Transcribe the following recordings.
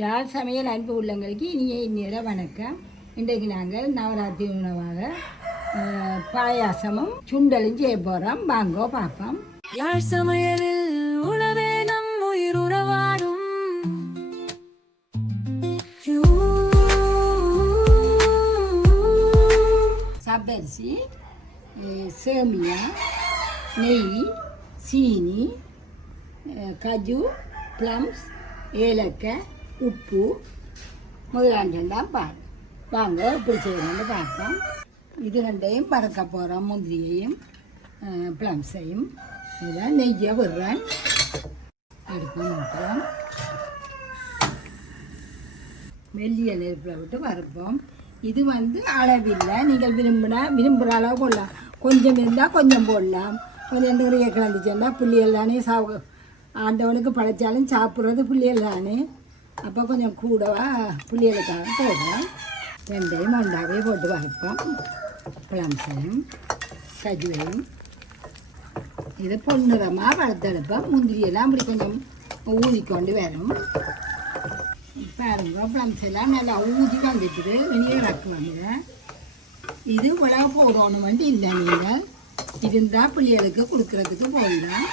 யாழ் சமையல் அன்பு உள்ளங்களுக்கு இனிய இந்நேர வணக்கம். இன்றைக்கு நாங்கள் நவராத்திரி உணவாக பாயாசமும் சுண்டலும் செய்ய போகிறோம். வாங்கோ பார்ப்போம். யாழ் சமையலில் உணவே நம் உயிர் உறவாடும். சப்பரிசி, சேமியா, நெய், சீனி, கஜு, ப்ளம்ஸ், ஏலக்காய், உப்பு முதலாண்டெல்லாம் வாங்க இப்படி செய்யணும்னு பார்ப்போம். இது ரெண்டையும் பறக்க போகிறோம். முந்திரியையும் ப்ளம்ஸையும் இதில் நெய்யை விடுறேன். அடுப்பு ஊற்றுறோம். மெல்லிய நெருப்பில் விட்டு வறுப்போம். இது அளவில்லை. நீங்கள் விரும்புகிற அளவு போடலாம். கொஞ்சம் இருந்தால் கொஞ்சம் போடலாம். கொஞ்சம் நிறைய கிளந்துச்சுன்னா புள்ளியல் தானே ஆண்டவனுக்கு படைச்சாலும் சாப்பிட்றது புள்ளியல் தானே. அப்போ கொஞ்சம் கூடவா புள்ளியலுக்காக போடுறோம். ரெண்டையும் ஒன்றாவே போட்டு வறுப்போம். ப்ளம்ஸையும் கஜுவையும் இதை பொன்னிறமாக வறுத்தெடுப்போம். முந்திரியெல்லாம் அப்படி கொஞ்சம் ஊதிக்கொண்டு வரும். பாருங்க, ப்ளம்ஸ் எல்லாம் நல்லா ஊதி வந்துட்டு வெளியே இறக்குவாங்க. இது உலக போடணும் இல்லை. நீங்கள் இருந்தால் பிள்ளைகளுக்கு கொடுக்குறதுக்கு போடலாம்.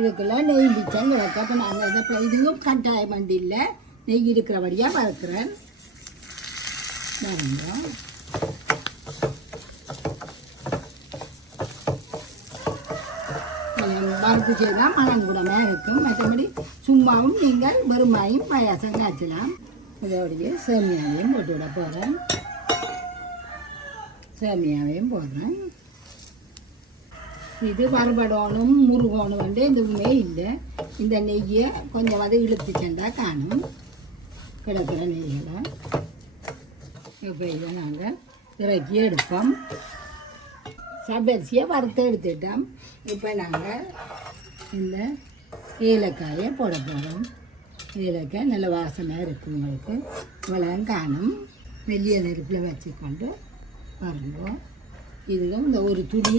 இதுக்கெல்லாம் நெய் மிச்சம் கிடக்கு. அப்போ நாங்கள் இதை இதுவும் கட்டாயம் வண்டி இல்லை. நெய் இருக்கிறபடியாக வறுக்கிறேன். பாருங்க, வறுத்து செய்தால் மனம் கூடமாக இருக்கும். மற்றபடி சும்மாவும் நீங்கள் வெறுமாயும் பாயாசம் காய்ச்சலாம். இதோடைய சேமியாவையும் போட்டு விட போகிறேன். சேமியாவையும் போடுறேன். இது வறுபடணும் முருகணும் எதுவுமே இல்லை. இந்த நெய்யை கொஞ்சம் இழுத்து சென்றா காணும் கிடக்கிற நெய்களை. இப்போ இதை நாங்கள் இறக்கி எடுப்போம். சப்பரிசியை வறுத்து எடுத்துட்டோம். இப்போ நாங்கள் இந்த ஏலக்காயை போட போகிறோம். ஏலக்காய் நல்ல வாசனையாக இருக்குது. உங்களுக்கு இவ்வளோ காணும். மெல்லிய நெருப்பில் வச்சுக்கொண்டு வருவோம். இதுவும் இந்த ஒரு துணி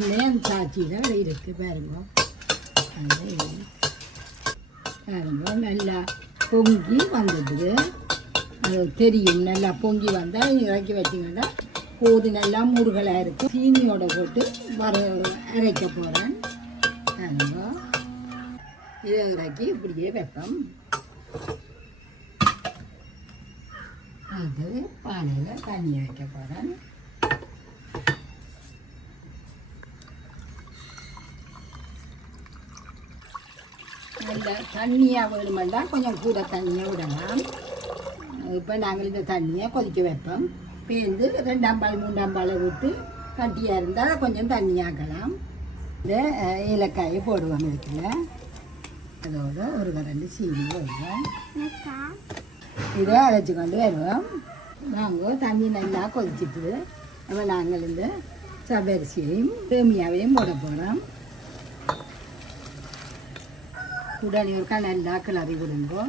நெய் சாட்சியில் இருக்குது. பாருங்க, பாருங்க நல்லா பொங்கி வந்துடுது. அது தெரியும். நல்லா பொங்கி வந்தால் இறக்கி வச்சிங்கன்னா போது நல்லா முருகலாக இருக்கும். சீனியோட போட்டு அரைக்க போகிறேன். பாருங்க, இதை இறக்கி இப்படியே வைப்போம். அது பானையில் தண்ணி வைக்க போகிறேன். நல்ல தண்ணியாக வேணுமெண்டா கொஞ்சம் கூட தண்ணியாக விடலாம். இப்போ நாங்கள் இந்த தண்ணியை கொதிக்க வைப்போம். பேர்ந்து 2ஆம் பால் 3ஆம் பாலை விட்டு கட்டியாக இருந்தால் கொஞ்சம் தண்ணியாக்கலாம். இந்த ஏலக்காயை போடுவோம். இதுக்குள்ள அதோட ஒரு கரண்டி சீனி போடுவோம். இதை அரைச்சி கொண்டு வருவோம். நாங்கள் தண்ணி நல்லா கொதிச்சுட்டு அப்போ நாங்கள் இந்த சப்பரிசியையும் சேமியாவையும் போட போகிறோம். உடனே ஒருக்கா நல்லா கிளறி விடுங்கோ.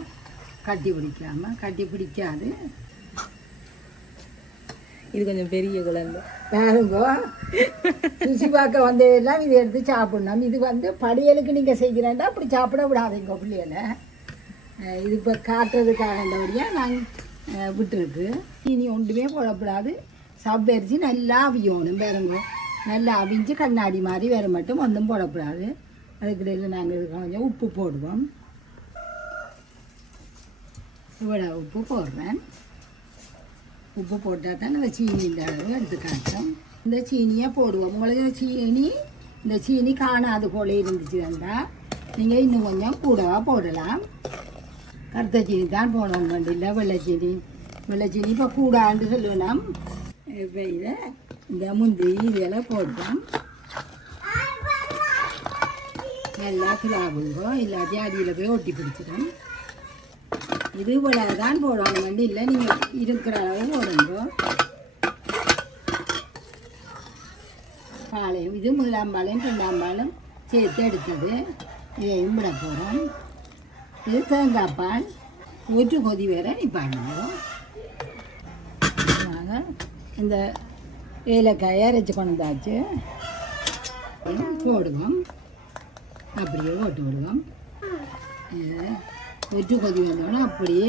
கட்டி பிடிக்காமல் கட்டி பிடிக்காது. இது கொஞ்சம் பெரிய குழந்தை பாருங்கோ. ருசி பார்க்க வந்ததெல்லாம் இதை எடுத்து சாப்பிடணும். இது படியலுக்கு நீங்கள் செய்கிறேன்டா அப்படி சாப்பிட விடாதீங்க பிள்ளைகளை. இது இப்போ காட்டுறதுக்காகண்டபடியாக நாங்கள் விட்டுருக்கு. இனி ஒன்றுமே போடக்கூடாது. சப்பரிசி நல்லா அவியணும். பாருங்கோ, நல்லா அவிஞ்சு கண்ணாடி மாதிரி வேறு மட்டும் ஒன்றும் போடக்கூடாது. அதுக்கிடையில் நாங்கள் இதுக்கு கொஞ்சம் உப்பு போடுவோம். இவ்வளோ உப்பு போடுறேன். உப்பு போட்டால் தான் நம்ம சீனி இந்த அளவு எடுத்து காட்டோம். இந்த சீனியை போடுவோம். உங்களுக்கு இந்த சீனி காணாது போல இருந்துச்சு வந்தால் நீங்கள் இன்னும் கொஞ்சம் கூடவா போடலாம். கருத்த சீனி தான் போடணும் வண்டியில். வெள்ளைச்சீனி இப்போ கூடான்னு சொல்லுவோம். இப்போ இதை இந்த முந்திரி இதெல்லாம் போட்டோம். நல்லா கிளாவுங்கோ, இல்லாட்டி அடியில் போய் ஒட்டி பிடிச்சிடும். இது இவ்வளவு தான் போடணும் வண்டி இல்லை. நீங்கள் இருக்கிற அளவு போடுங்கோ. பாலையும் இது 1ஆம் பாலையும் 2ஆம் பாலும் சேர்த்து எடுத்தது. இதையும் விட போகிறோம். இது தேங்காய் பால் ஊற்று கொதி வேற நிப்பாடுங்க. நாங்கள் இந்த ஏலக்காயை அரைச்சி கொண்டாச்சு போடுவோம். அப்படியே போட்டு விடுவோம். ஒற்று கொதி வந்தோடனே அப்படியே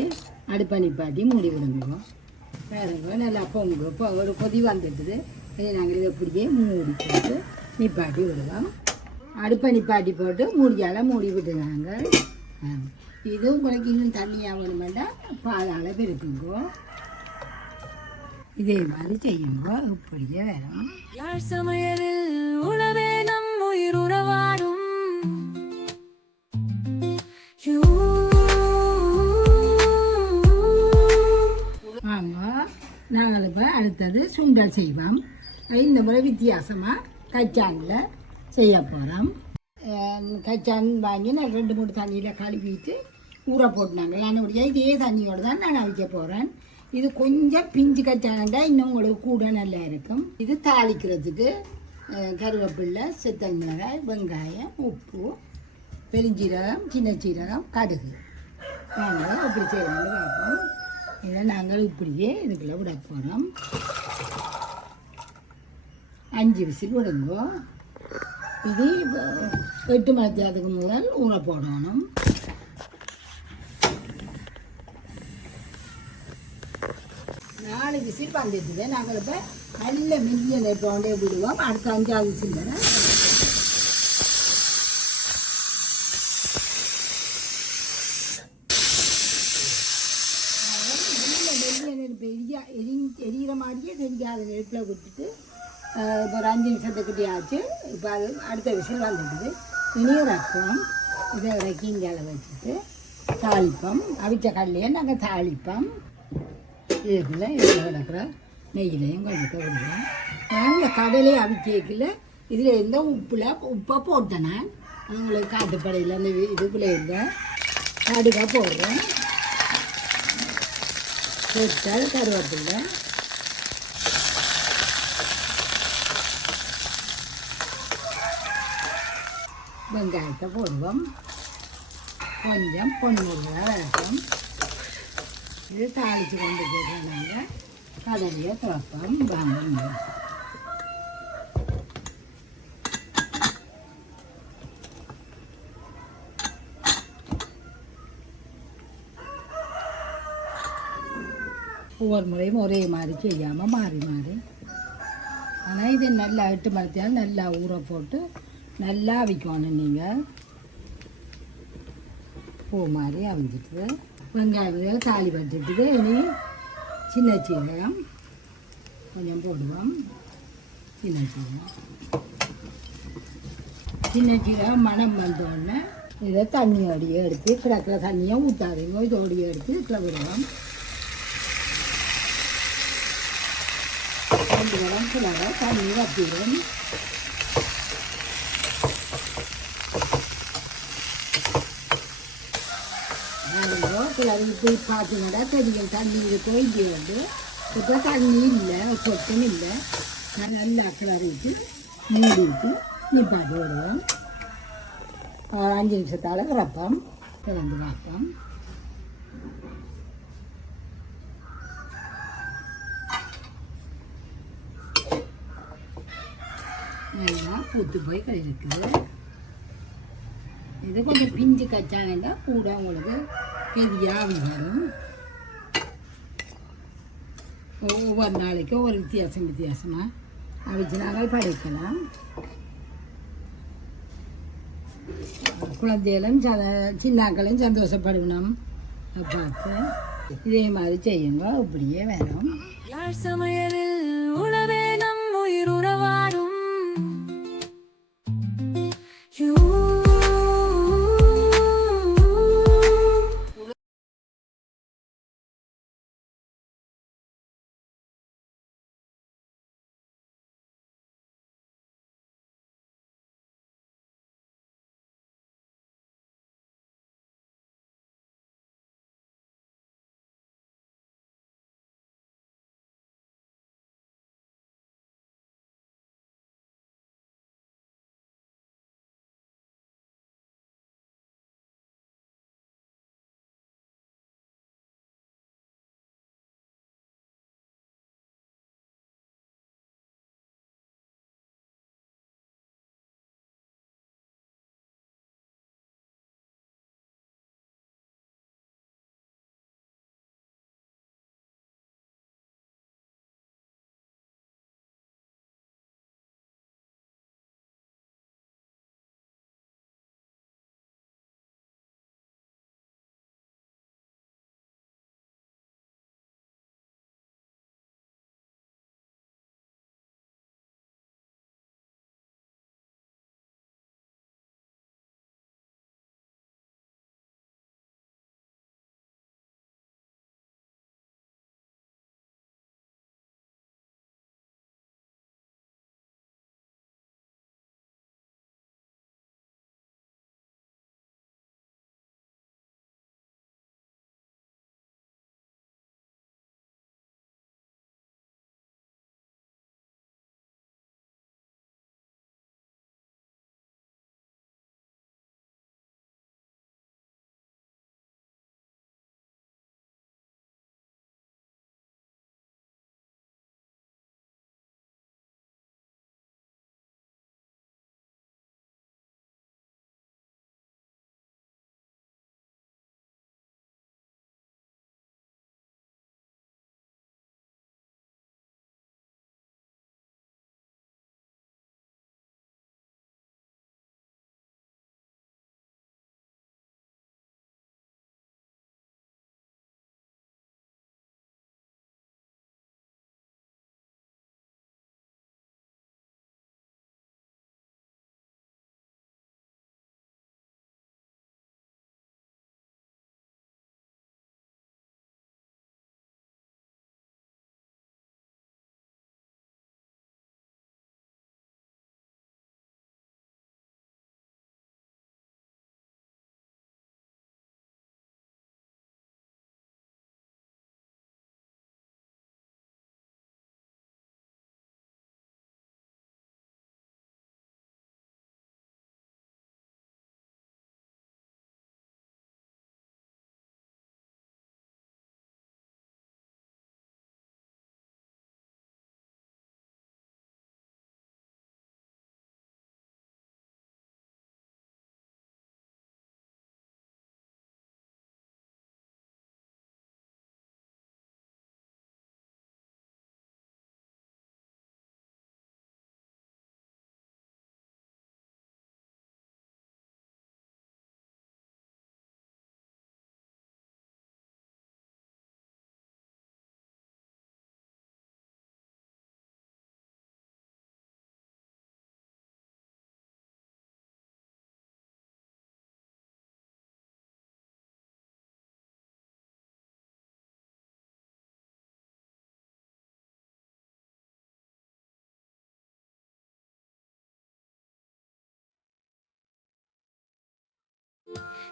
அடுப்பை நிப்பாட்டி மூடி விடுங்குவோம். வேறு நல்லா பொங்கு இப்போ ஒரு கொதி வந்துட்டுது. அதை நாங்கள் இதை அப்படியே மூடி போட்டு நிப்பாட்டி விடுவோம். அடுப்பை நிப்பாட்டி போட்டு மூடியால் மூடி விட்டுனாங்க. இது உங்களுக்கு இன்னும் தண்ணியாக வேணுமெண்டா பாலால் பெருக்குங்கோ. இதே மாதிரி செய்யுங்கோ. இப்படியே வேணும். யாழ் சமையலில் உணவே நம் உயிர் உறவாடும். வாங்க, நாங்கள் இப்போ அடுத்தது சுண்டல் செய்வோம். இந்த முறை வித்தியாசமாக கச்சானில் செய்ய போகிறோம். கச்சான் வாங்கி நான் 2-3 தண்ணியில் கழுவிட்டு ஊற போட்டுனாங்க. நான் இதே தண்ணியோடு தான் நான் அவிக்க போகிறேன். இது கொஞ்சம் பிஞ்சு கச்சானண்டா இன்னும் உங்களுக்கு கூட நல்லா இருக்கும். இது தாளிக்கிறதுக்கு கருவேப்பிலை, சித்தல் மிளகாய், வெங்காயம், உப்பு, பெருஞ்சீரகம், சின்ன சீரகம், கடுகு. நாங்கள் இப்படி செய்யலாம்னு பார்ப்போம். இதை நாங்கள் இப்படியே இதுக்குள்ளே விட போகிறோம். 5 விசில் விடுங்கோ. இது 8 மணி நேரத்துக்கு முதல் ஊற போடணும். நாலு விசில் வந்துட்டுது. நாங்கள் இப்போ நல்ல மில்லியனை போண்டே விடுவோம். அடுத்த 5ஆவது விசில் வர பெரிய எரிகிற மாதிரியே தெரியாத நெருப்பில் விட்டுட்டு இப்போ ஒரு 5 நிமிஷத்துக்கிட்டே ஆச்சு. இப்போ அது அடுத்த விசில் வந்துடுது. இனியும் ரக்கம் இதை இறக்கி இங்கே வச்சுட்டு தாளிப்போம். அவிச்ச கடலையே நாங்கள் தாளிப்போம். இதுக்குள்ள இதில் கிடக்கிற நெய்யிலையும் கொஞ்சம் விடுவோம். நான் இந்த கடலையை அவிக்கல இதில் இருந்த உப்பை போட்டேன். நான் உங்களுக்கு காட்டுப்படையில் அந்த இதுக்குள்ளே இருந்த கடுகாக போடுறேன். போட்டால் கருவேப்பில்லை, வெங்காயத்தை போடுவோம். கொஞ்சம் பொன்முருகாக இருக்கும். இது தாளித்து கொண்டு போடுறாங்க. கடலையை துறப்போம். வாங்க, ஒவ்வொரு முறையும் ஒரே மாதிரி செய்யாமல் மாறி மாறி. ஆனால் இது நல்லா 8 மணி நேரம் நல்லா ஊற போட்டு நல்லா அவிக்கணும். நீங்கள் பூ மாதிரி அவிஞ்சிட்டு வெங்காயம் தாலி பட்டுட்டு இனி சின்ன சீரகம் கொஞ்சம் போடுவோம். சின்ன சீரகம் மணம் வந்தோடனே இதை தண்ணியோடையே எடுத்து கிடக்கிற தண்ணியை ஊற்றாதீங்க. இதோடையே எடுத்து இதில் விடுவோம். 2 குடம் கிளற தண்ணி வற்றிடும். கிளறி போய் பார்த்தீங்கன்னா தெரியும் தண்ணி இருக்கோ இல்லையோ. வந்து இப்போ தண்ணி இல்லை, சொட்டும் இல்லை. நல்லா கிளறிட்டு மூடிட்டு நிப்பாட்டி விடுவோம். 5 நிமிஷத்தால் கிடப்போம். திறந்து பார்ப்போம். நல்லா பூத்து போய் இருக்குது. இது கொஞ்சம் பிஞ்சு கச்சானண்டா கூட உங்களுக்கு பெரியாவி வரும். ஒவ்வொரு நாளைக்கும் ஒவ்வொரு வித்தியாசமாக அவிச்சு நாங்கள் படைக்கலாம். குழந்தைகளும் சின்னாக்களும் சந்தோஷப்படணும் பார்த்து இதே மாதிரி செய்யுங்க. இப்படியே வேணும். யாழ் சமையலில் உணவே நம் உயிர் உறவாடும்.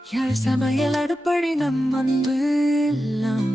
யாழ் சமையல் அடுப்படி நம் அன்பு இல்லம்